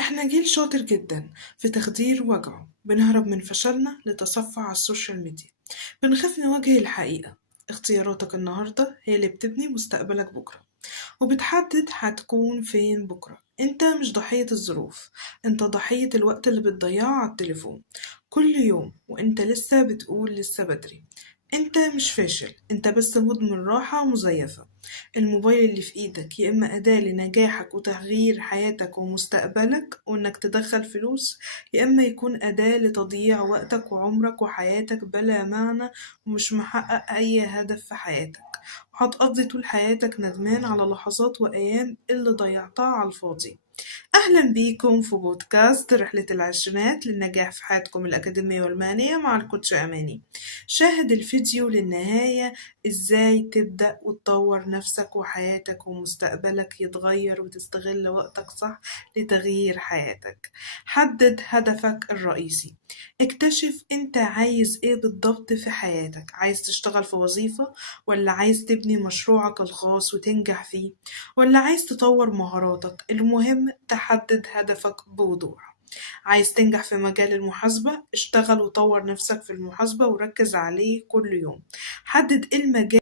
إحنا جيل شاطر جدًا في تخدير وجعه، بنهرب من فشلنا لتصفُّح على السوشيال ميديا، بنخاف نواجه الحقيقة. اختياراتك النهاردة هي اللي بتبني مستقبلك بكرة، وبتحدد هتكون فين بكرة. أنت مش ضحية الظروف، أنت ضحية الوقت اللي بتضيّعه على التليفون كل يوم وأنت لسه بتقول لسه بدري. أنت مش فاشل، أنت بس مدمن راحة مزيفة. الموبايل اللي في إيدك يا إما أداة لنجاحك وتغيير حياتك ومستقبلك وإنك تدخل فلوس، يا إما يكون أداة لتضييع وقتك وعمرك وحياتك بلا معنى، ومش محقق أي هدف في حياتك، وهتقضي طول حياتك ندمان على لحظات وأيام اللي ضيعتها على الفاضي. أهلا بيكم في بودكاست رحلة العشرينات للنجاح في حياتكم الأكاديمية والمهنية مع الكوتش أماني. شاهد الفيديو للنهاية، إزاي تبدأ وتطور نفسك وحياتك ومستقبلك يتغير وتستغل وقتك صح لتغيير حياتك. حدد هدفك الرئيسي، اكتشف انت عايز ايه بالضبط في حياتك. عايز تشتغل في وظيفة، ولا عايز تبني مشروعك الخاص وتنجح فيه، ولا عايز تطور مهاراتك؟ المهم تحدد هدفك بوضوح. عايز تنجح في مجال المحاسبة، اشتغل وطور نفسك في المحاسبة وركز عليه كل يوم. حدد إيه المجال